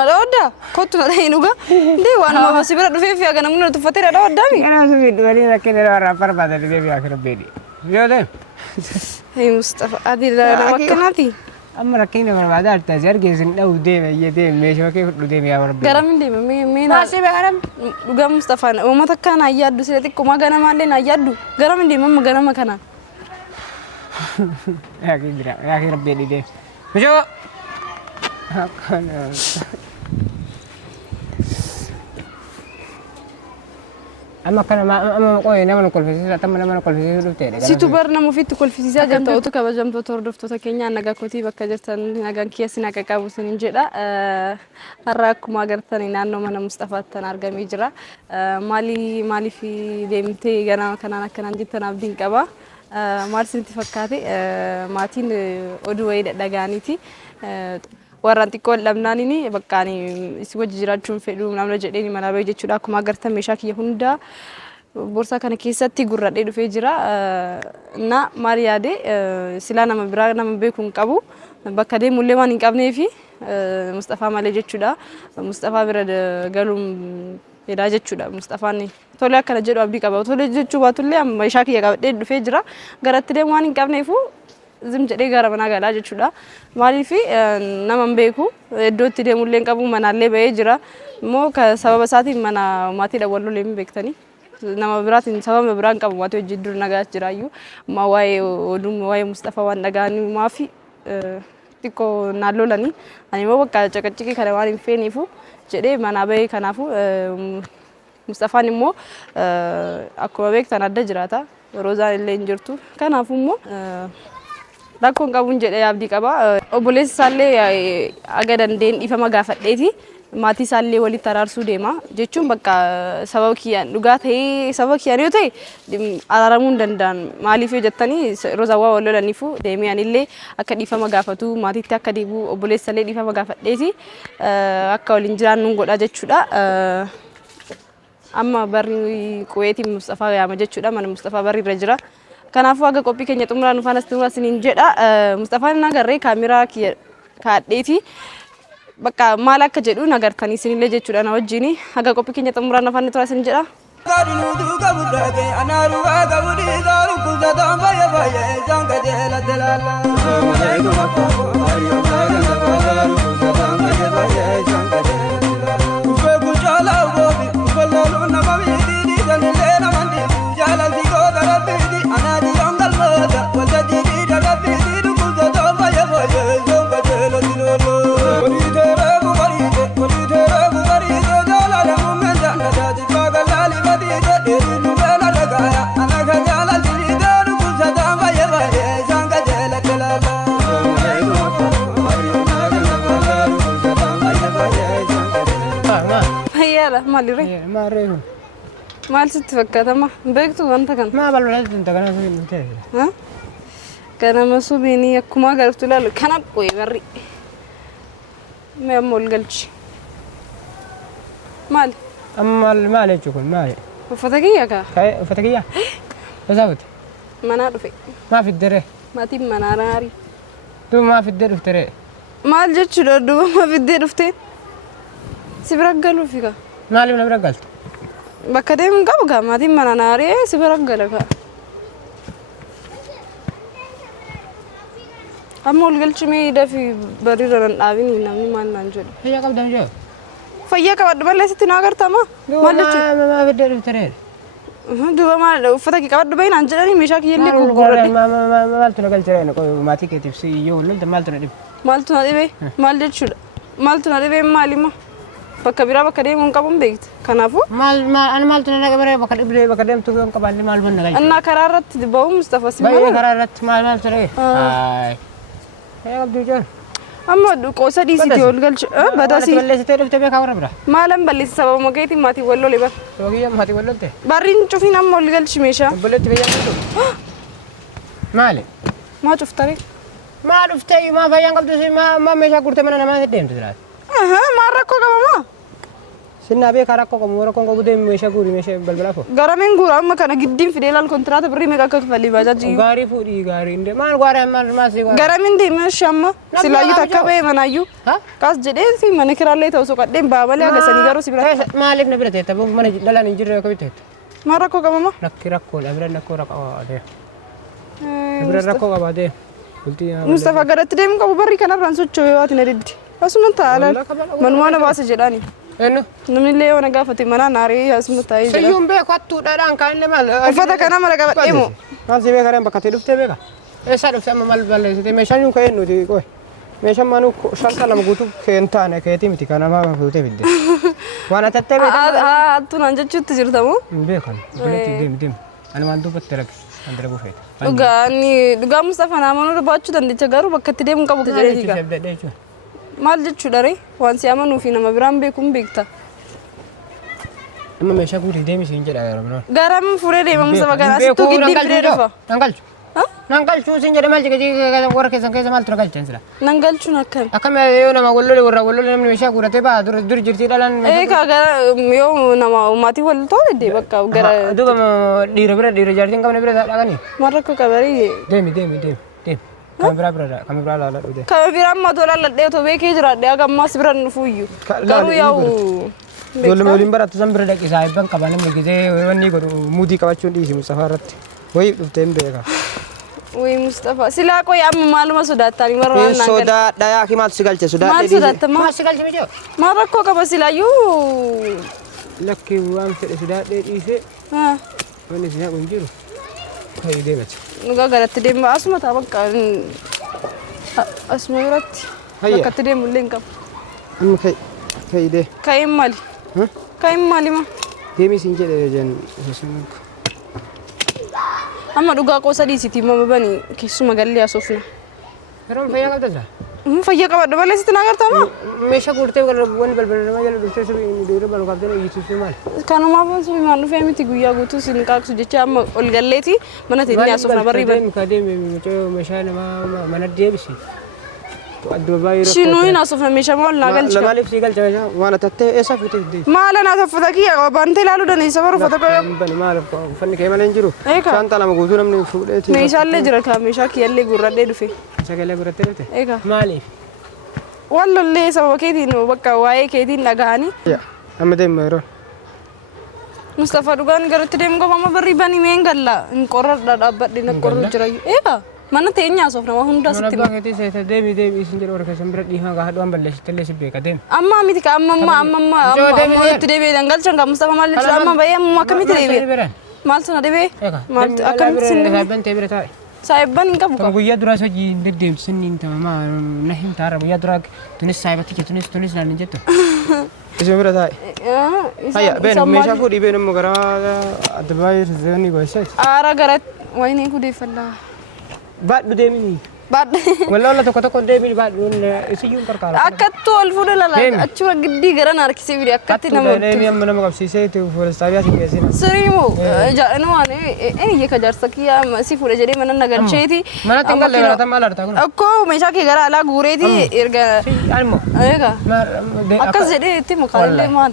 Nada oda. Kottu nada hinuga. Ndi wan ma basibira dufe fi aga namuna tufate nada oda mi. Kana su video wali nakene ra parpada de bi akhir bedi. Yode. Hey Mustafa adi da makkanati. Amma rakine mar bada arta jarge sin dau de yede me shoke du de mi awar. Garam inde me na. Masi be garam. Duga Mustafa o mata kana ayaddu sirati kuma gana malle na ayaddu. Garam inde mamma garam kana. Ya kidra ya akhir bedi de. Mujo. Hakana. Amma kana amma qoy nama kol fisi tamma nama kol fisi dufte situ barna mufit kol fisi janta oto kabajamto tordofto takenya naga koti bakka jirtan naga kiyasi naga qabusin jedha harra kuma gartan naanno mana Mustafa tan argami jira mali fi demte gana kana kana jitan abdin qaba mal sinti fakkate matin odu way daganiti warranti kol lamnanini bakkani isi wajji jiraachuun fedhu namna jedheeni mana baay'ee jechuudha akkuma agartan meeshaa kiyya hunda borsaa kana keessatti gurradhee dhufee jira na maal yaade silaa nama biraa nama beekuun qabu bakka deemullee waan hin qabneefi Mustafa malee jechuudha Mustafa bira galuun fedha jechuudha Mustafaan tole akkana jedhu abdii qaba tole jechuu baatullee meeshaa kiyya qabadhee dhufee jira garatti deemu waan hin qabneefu zim jedhee gara mana galaa jechuudha maaliif nama beeku iddootti deemullee qabu manaallee ba'ee jira immoo sababa isaatiin mana maatii dhawwallee hin beektani nama biraatiin sababa biraan qabu maatii hojii dur nagaa jiraayyuu ma waa'ee Mustafa waan dhagaanii maafi xiqqoo naallolani ani immoo bakka caqacqii kana waan hin feeneefu jedhee mana ba'ee kanaafu Mustafaan immoo akkuma beektan adda jiraata Roozaan illee hin jirtu kanaafu immoo rakkoon qabuun jedhee abdii qaba obboleessi isaallee aga dandeen ifama gaafadheeti maatii isaallee walitti araarsuu deema jechuun bakka sababa kiyyaan dhugaa ta'ee sababa kiyyaan yoo ta'e araaramuu hin danda'an maaliif yoo jettanii Roozawaa wal lolaniifu deemee anillee akka dhiifama gaafatu maatiitti akka deebi'u obboleessi isaallee dhiifama gaafadheeti akka waliin jiraannu godha jechuudha amma barri quweetii Mustafaa yaama jechuudha mana Mustafaa barri irra jira kanaafuu aga qophii keenya xumuraa nu faana stumura sinin jedha Mustafaan nagarree kaameraa kaadheeti bakka maal akka jedhu nagartanii sinillee jechuudha na wajjin aga qophii keenya xumuraa nu faana tura sin jedha Kadinu duga budage anaru aga budi daru kuzata baya baya janga jela delala Malaikum akbar ayo janga badaru kuzata baya baya janga jela Uffe kujala gobi uffallu namabi didi janile namandi jala digo darabidi anadi ongal moda wajadi darabidi kuzata baya baya janga jela dilolo Wali tere bu bari jala la mumenda nadadi pagalali badide dinu bela dagaya anaga jala didaru kuzata baya baya janga jela delala Hayya malire Marehu. mal sitti fakkaata ma beektu wanta kan Ma balbalaa tunta kana sun ta'e. ha kana masubini akkuma gartu lalu kana qoy barri me amol galchi mal Amma maal jechuun maal? uffatakiya ka Kai uffatakiya. Tasaawut. mana dhufe Ma fiddere. maatiin mana raari Tu ma fiddere uftere. maal jechuudha duuba ma fiddee dhufte si bira galuufi ka Maaliif na bira galtu? bakka deemuun qabu gaa maatiin mana naaree si bira gala ka amma ol galchimee dafi bariira nan dhaabini namni maal naan jedhu Fayyaa qabdan joo. fayyaa qabadhu malee sitti na agartama maal jechuudha Ma fiddere uftere. duuba maal uffata kee qabadhu baay'inaan jedhanii meeshaa kiyyallee gurguradhe Maaltu na galchira inni maatii keetiif si yoo lolta maaltu na dhibu? maaltu na dhibee maal jechuudha maaltu na dhibee maalima bakka biraa bakka deemuun qabuun beekta kanaafuu Ani maaltu na naqabare bakka dhibdee bakka deemtu yoo qabaallee maal banna galcha? innaa karaa irratti ba'uu Mustafa si Baay'ee mana karaa irratti maaltu na dhibee? Fayyaa qabdu joo. amma qoosa dhiisiti ol galchu badasi Balleessitee dhuftee beekaa warra bira. maalan balleessi sababa mogeetiin maatiin wal lole bar Soogiyyaa maatii wal lolte. barriin cufiin amma ol galchi meeshaa Obboleetti fayyaa qabdu. Maali? maa cuftaree Maal dhuftee maa fayyaan qabdu si maa meeshaa gurtee mana namaa deemtu jiraatu. maal rakkoo qabamaa Sinna be karakko ko mura ko gude meesha guri meesha balbala fo. Garamin gura amma kana giddin fidee laal kontraata birrii meeqa akka kafalli baajaaji. Gaarii fuudhii gaarii inde maal gaarii maal maasii gaarii. Garamin deemee shamma silaayyuu takka ba'ee manaayyuu. Kaas jedhee si mana kiraallee ta'u soqadheen baamalee agasanii garuu si bira. Maaliif na bira ta'e mana dhalaan hin jirre akka bitee. Maal rakkoo qabama? Nakki rakkoo dha bira rakkoo qabaatee. Bira rakkoo qabaatee. Mustafa garatti deemu qabu barri kanarraan socho'ee waati na diddi. Asuma taa'alaan manumaa na baase jedhaani. Eno. Namni illee yoo na gaafate mana naarii asuma taa'ee jira. Sayyuun beeku hattuudhaan kan illee maal. Uffata kana mala qabadhee moo? Maal si beekareen bakka ta'e dhuftee beeka. Eessaa dhuftee amma maal balleessite meeshaan yuun ka'een nuti qoy. Meeshaan maanuu shanta lama guutuu ka'een taane ka'eetii miti kana maa fuutee fidde. Waan atattee beekan. Hattuunaan jechuutti jirta moo? Hin beekan. Deemi. Ani waan dubbatti rage. Andara buufee. Dhugaa Mustafa naamanu barbaachuu dandeecha garuu bakka itti deemu qabu jedheeti gaa. Maal jechuudha ree? Waan si amanuu fi nama biraan beekuun beekta. Amma meeshaa guutuu deemi siin jedha garamnaa. Garam fuudhee deema Mustafa kana asittuu giddii fidee dhufa. Nangalchu. Nangalchu siin jedha maal jedhee warra keessan keessa maaltu nagalchan sila. Nangalchuun akkami? Akkam yoo nama wallole namni meeshaa guuratee baa dur jirtii dhalaan. Eegaa gara yoo nama maatii wal ta'uu dee bakka gara. Duuba dhiira jaartiin qabne bira dhaqanii. Maal rakkoo qabarii? Deemi. Kami bira laala dhude. Kami bira amma tola ladhee otoo beekee jiraadhe aga ammas bira nufuuyyu. Garuu yaa'u. Ijoollee waliin barattu san bira dhaqisaa eebban qaba namni gisee wanni godhu muutii qabachuun dhiisi Mustafa irratti. Wayii dhuftee hin beeka. Wayii Mustafa silaa qoy amma maaluma sodaattanii warra waan naan galte. Sodaadha yaa maal si galche sodaadha. Maal sodaattama? Maal si galche mijoo? Maal rakkoo qaba silaayyuu. Lakki waan fedhe sodaadhee dhiisee. Wanni si nyaaqu hin jiru. Ka'ii deemati. Nugaa garatti deemu asuma ta'a bakka asuma biratti bakka itti deemu illee hin qabu. Amma ka'ii dee. Ka'iin maali? Ka'iin maali ma? Deemii siin jedhe jen. Amma dhugaa qoosa dhiisitii mama bani keessuma gallee asoofna. Yeroo fayyaa qabda jira. Fayyaa qabadha malee sitti na agartama? Meeshaa guurtee wanni balbala namaa jala dhuftee dhiirri balu qabdee iyyisuuf maal? Kanumaaf wanti maan dhufee miti guyyaa guutuu sin qaaqsu jecha amma ol galleeti mana ta'e ni asoofna barri bani. Meeshaa namaa mana deebisi. Shinuu hin asoofna meeshaa maal naa galcha. Maaliif sii galcha meeshaa waan atattee eessa fuutee fidee? Maala naa taffata kiyya bantee ilaaluu dandeessa bara uffata qoyoo. Bani maal uffanni kee malee hin jiru. Shanta lama guutuu namni fuudheeti. Meeshaallee jira kaa meeshaa kiyyallee gurradhee dhufe. Sagalee gurrattee dhufte? Eegaa. Maaliif? Waan lollee sababa keetiin bakka waa'ee keetiin dhaga'anii. Amma deemu yeroo. Mustafa dhugaan garatti deemu qaba amma barri bani meen galla hin qorradha dhaabbadhe na qorru jira. Eegaa. Mana teenyaa asoofna waan hundaa sitti. Mana bakkeetti seeta deemi isin jedhu warra keessan bira dhiihaa gahaa dhuwan balleessittillee si beeka deemi. Amma miti ka amma itti deebi'ee dangalchan ka Mustafa maal jechuudha amma bahee amma akkamitti deebi'ee? Maal sana deebi'ee? Maal akkamitti sinni? Saayibban ta'e bira taa'e. Saayibban hin qabu Kan guyyaa duraa hojii hin deddeemtu sinni hin tamamaa na hin taara guyyaa duraa tunis saayibatti kee tunis naan hin jettu. Isin bira taa'e. Hayya beenu meeshaa fuudhii beenu immoo gara adda baay'ee zeenii goosheeti. Aara gara wayinii gudeeffallaa. Baadhu deemini. Baadhu. Walla tokko deemini baadhu isiyyuu qarqara. Akkattu ol fuudhe lala achuma giddii gara na harkisee biri akkatti nama. Deemi amma nama qabsiisee itti foorestaabiyaa si geessina. Siriimoo jaa'inu waan eenyee ka jaarsa kiyyaa si fuudhe jedhee mana nagalcheeti. Mana tinggalle baratan maal arta kun? Akkoo meeshaa kee gara alaa guureeti erga. Almo. Eegaa. Akkas jedhee itti mukaallee maal?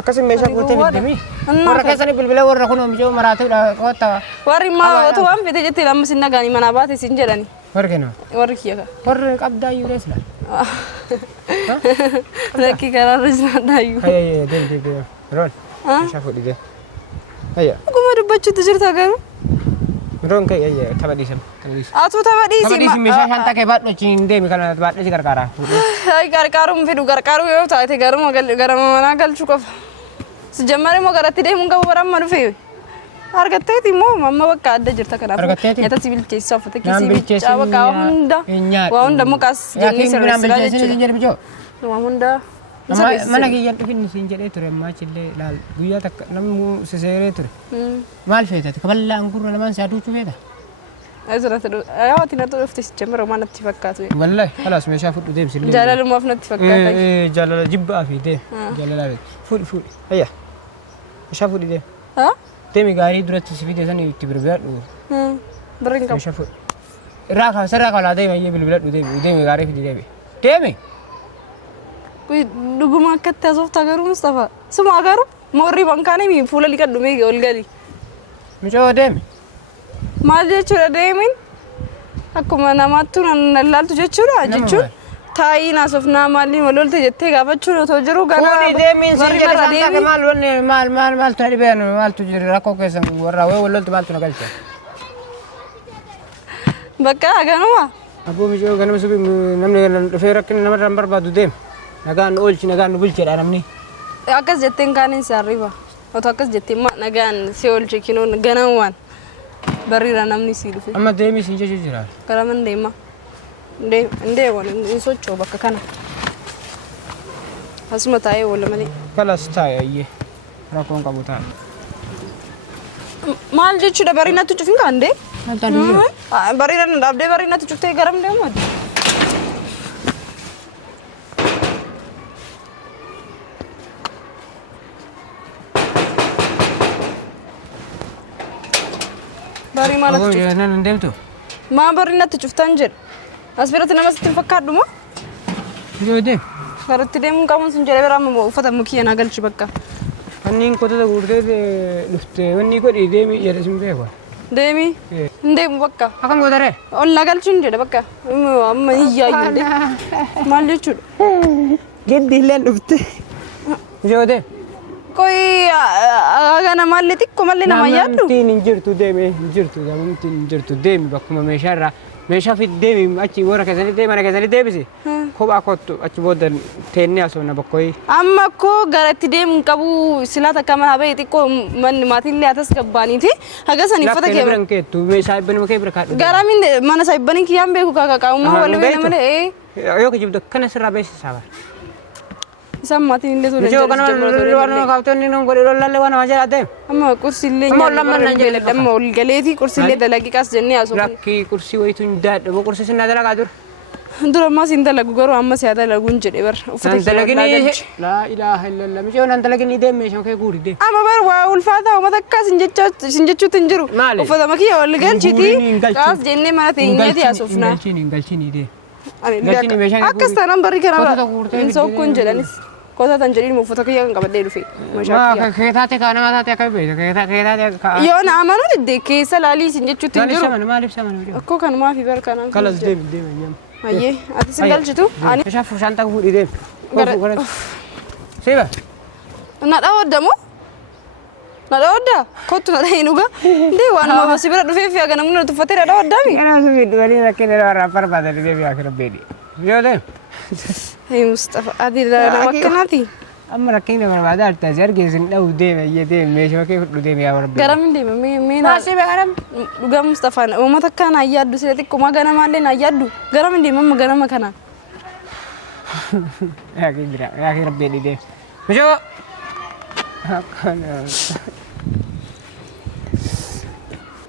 Akkasin meeshaa guutee fiddimi. Warra keessanii bilbila warra kun oomishoo maraatuudha qoota. Warri maa otoo waan fedhe jettee lamma sin nagaanii manaa baate sin jedhani. Warri kenna. Warri kiyya. Warri qabdaa iyyuu reesla. Lakki karaarra jiraadhaayyuu. Hayya deemi. Roon. Meeshaa fuudhite. Hayya. Akkuma dubbachuutti jirta garuu. Roon ka'e hayya tapha dhiisam. Atuu tapha dhiisi. Tapha dhiisi meeshaa shanta kee baadhu achiin deemi kana baadhee si gargaara. Gargaaruun fidu gargaaru yoo taate garuma gara manaa galchuu qofa. Sijammarii moo garatti deemuun qabu bara amma dhufee. Argatteeti immoo amma bakka adda jirta kanaaf. Nyaata sibiil keessaa uffata keessi biccaa bakka waa hunda mukaas jennee sirreessaa jechuudha. Waa hunda. Mana kiyyan dhufinni siin jedhee ture ammaa achillee laal guyyaa takka namni siseeree ture. Maal feetati kaballaa gurra namaan si aduuchuu feeta? Yaawati na dhufte sijammarii waan natti fakkaatu. Wallahi kalaas meeshaa fudhu deemsillee. Jaalalumaaf natti fakkaata. Jaalala jibbaa fi deem. Jaalala fuudhi. Hayya. Meeshaa fudhi deem. Deemi gaarii duratti sibiila sana itti bilbiladhu. Birriin qabu. Meeshaa fuudhi. Sarraa kalaa deemi bilbiladhu deemi gaarii fidi deemi. Deemi. Dhuguma akkatti haasoftaa garuu Mustafa. سمو أقارو موري بانكاني مي فولا لي كدو ميجي والقالي مشو ديمي ما جيتشورا ديمين أكو ما ناماتو نلالتو جيتشورا جيتشو تاي ناسوفنا مالي ملول تجتة غافتشورا توجرو غانا فوني ديمين سنجري سانتا كمال وني مال تهدي بينو مال تجري راكو كيسن ورا ولا تبال تنقلت بكا أغانوا أبو مشو غنم سبي نمني فيرك نمر بعدو ديم نغان أولش نغان بولش أنا أكاس جتين كانين ساريبا أو تأكاس جتين ما نغان سيول شكينو غنوان بريرا نمني سيلفي أما ديمي سنجي جرا كلامن ديما دي ولا نسوتشو بكا كنا اسمه تاي ولا مالي خلاص تاي أيه راكون كابوتان مال جيتشو ده برينا تشوفين كان دي برينا ندابدي برينا تشوفتي غرام دي مود بري ما نتشوف أنا ندمتو ما برينا تشوفتان جد أسبرت نمس تنفكر دوما جو ديم خرجت ديم كمان سنجري برام فتح مكيا ناقل شبكة أنين كنت تقول لفت وني كودي ديمي يرسم بيها ديمي ديم بكا أكم قدره ولا ناقل شنجري بكا أما هي يدي ما ليشود جدي لين لفت جو ديم कोई अगर माल लेती को माल लेना माया तू तीन इंजरतु देमी बक्कुमा मेशरा मेशा फिर देमी अच्छी वो रखे चली देमी रखे चली देमी से खूब आकोत अच्छी बहुत ठेरने आसोना बक्कोई अम्मा को गलती देम कबू सिला तक कम हवे इतनी को मन माती ले आता सकबानी थी अगर सनी पता क्या बरं के तू में साहिब बने मके प्रकार गरम इन मन साहिब बने किया हम बेकू का उम्मा वाले में नमले यो के जब दक्कन सर राबे साबर सब माती ले तो जो कना वाला खाते नहीं नंग बोले रोला ले वाला मजा आते अम्मा कुर्सी ले अम्मा गले थी कुर्सी ले दलगी कास जन्ने आसो रखी कुर्सी वही तुम दाद वो कुर्सी से नजर आगा दूर दूर अम्मा सिंदा लगू करो अम्मा से आधा लगून चले बर नंद लगी नहीं ला इलाहा इल्लल्लाह मुझे नंद लगी नहीं दे मैं शौके गुड़ी दे अम्मा बर उल्फाता वमा तक का सिंजच्चू तंजरू उफदा मकी और गल चीती कास जन्ने माना ते इंगे थी आसोफना गलची नहीं दे अरे अक्कस तनम बरी करा सो कुन जलनिस कोता तंजरी मुफता के यंग कबदे रुफी ما كيتاتي كان ما تاتي كبير كيتاتي يو نعمانو دي كيسا لالي سنجتشو تنجرو ما لبس ما أكو كان ما في بركة أنا خلاص ديم يوم أيه أنت سنجل شتو أنا شاف شانتك بودي ديم سيبا نادا ودمو نادا ودا كنت نادا ينوغا دي وانا ما بس بيرد في أغنى منو تفتر نادا ودامي أنا سوي دوالي لكن أنا رابر بدل دي بيأخر بيدي يو ديم هي مصطفى هذه لا مكناتي أما ركينا من بعد التجار جيزن أو ديم يا ديم مش ما كيف ديم يا رب garam ديم مي ما سيبا garam duga Mustafa وما تكان أيادو سيرتي كم garam مالين أيادو garam ديم ما garam مكانا يا أخي ربي ديم مشو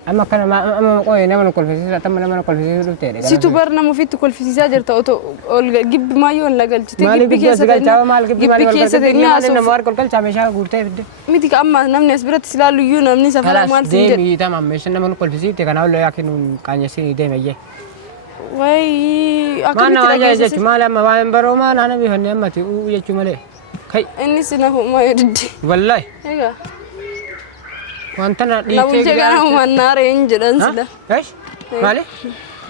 أما كان ما أما قوي نما نقول في سيرة تم نما نقول في سيرة تاني سيتو برنا مفيد تقول في سياجر تأتو جيب ما يون لقال تيجي مالك بكيسة قال تاو مالك بكيسة تاني مالك نمبر كل كل شام يشاء قولته بدي ميتك أما نمني أسبرت سلالو يون نمني سفر مال سنجد ديمي تمام مش نما نقول في سيرة كنا ولا يمكن كان يصير ديم أيه واي ما أنا أجا جت ما لما ما ينبرو ما أنا بيهني أما تي ويجتمع ماله كي إني سنه ما يرد والله إيجا وأنت نا لو جانا ما نار إنجلان سلا إيش ماله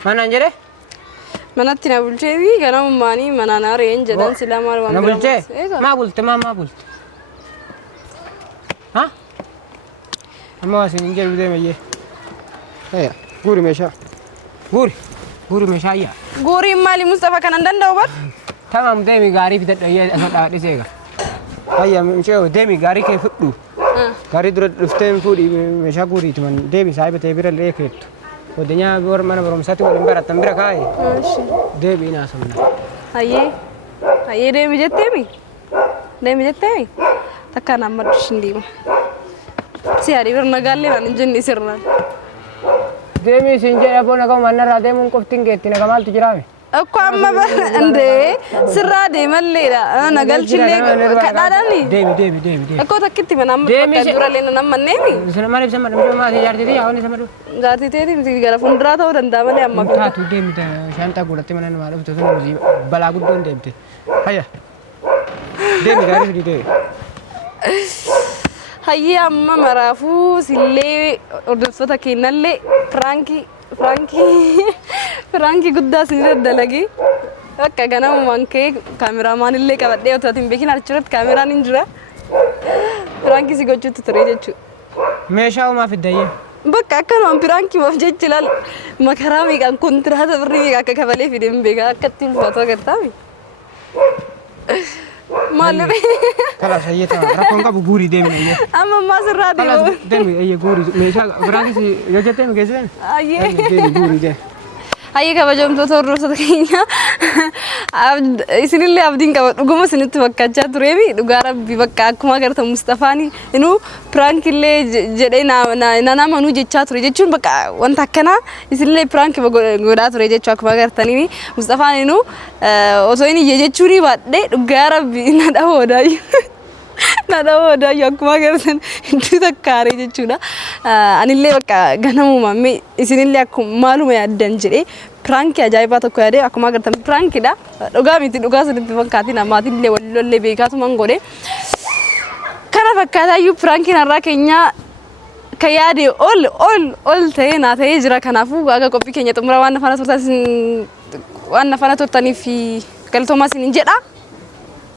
ما نانجره ما نتنا بولشيبي كنا ماني ما نار إنجلان سلا ما روان نبولشة ما بولت ما بولت ها أما واسين إنجل بدي ما يه هيا غوري مشى غوري مشى يا غوري مالي مصطفى كان عندنا دوبر تمام ديمي غاري في ده يا أنا ده سيجا هيا مشى ديمي غاري كيف فدو غاري درو دفتين فودي مشى غوري تمن ديمي سايبة تبير اللي كيت ودنيا بور mana barom satu orang berat tambira kai debi na samna aye debi jette mi takka namma shindima si ari verna galle nan jenni sirna debi sinje apona ko manna rade mun koftin getti na kamal tujirame أكو أما بندي سرادي مليلا أنا قال شلي كذا ديمي أكو تكتي من أما تدور علينا نم نيمي سنا ما لبس ما هي جارتي دي أوني سمرو جارتي تيري متى قال فندرا تو رندا ملي أما كذا تو ديمي تا شانتا قولتي من أنا ما لبس تسمع مزيب بلا قدون ديمتي هيا ديمي غاري في دي Hayyee amma maraafuu sillee hordoftoota keenyallee Franki guddaa sinirra dalagi. Bakka ganamumaan ka'ee kaameramaan illee qabadhee otoo hin beekin achirratti kaameraan hin jira. Franki si gochuutu ture jechuudha. Meeshaa uumaa fiddayyee. Bakka akkanumaan Franki maaf jechi ilaal makaraa meeqaan kontiraata birrii meeqa akka kafalee fidee hin beekaa akka ittiin ulfaatu agartaami. Maalirree? Kalaas ayyee ta'a rakkoon qabu guurii deemina. Amma ammaa sirraa deemu. Kalaas deemi ayyee guurii meeshaa Franki yoo jettee nu geessiseen. Ayyee. Guurii deemi. Hayyee kabajamtoota hordoftoota keenya isinillee abdiin qaba dhuguma isinitti fakkaachaa tureemi dhugaa rabbi bakka akkuma agartan Mustafaan inuu prank illee jedhee nama nuu jechaa ture jechuun bakka wanta akkanaa isinillee prank godhaa ture jechuu akkuma agartanii Mustafaan inuu osoo inni iyye jechuun baadhee dhugaa rabbi na dhawoodaayyuu. Nadawoodha akkuma agartan hedduu takkaaree jechuudha. Anillee bakka ganamuma isinillee akkuma maaluma yaaddan jedhee prank ajaa'ibaa tokko yaadee akkuma agartan prankidha. Dhugaa miti dhugaa sirriitti fakkaatiin ammaatillee walillee beekaatuman godhe. Kana fakkaataayyuu prankiin har'aa keenya kan yaade ol ta'ee naa ta'ee jira. Kanaafuu waaqa qophii keenya xumura waan nafana turtaniif galatooma isiniin jedha.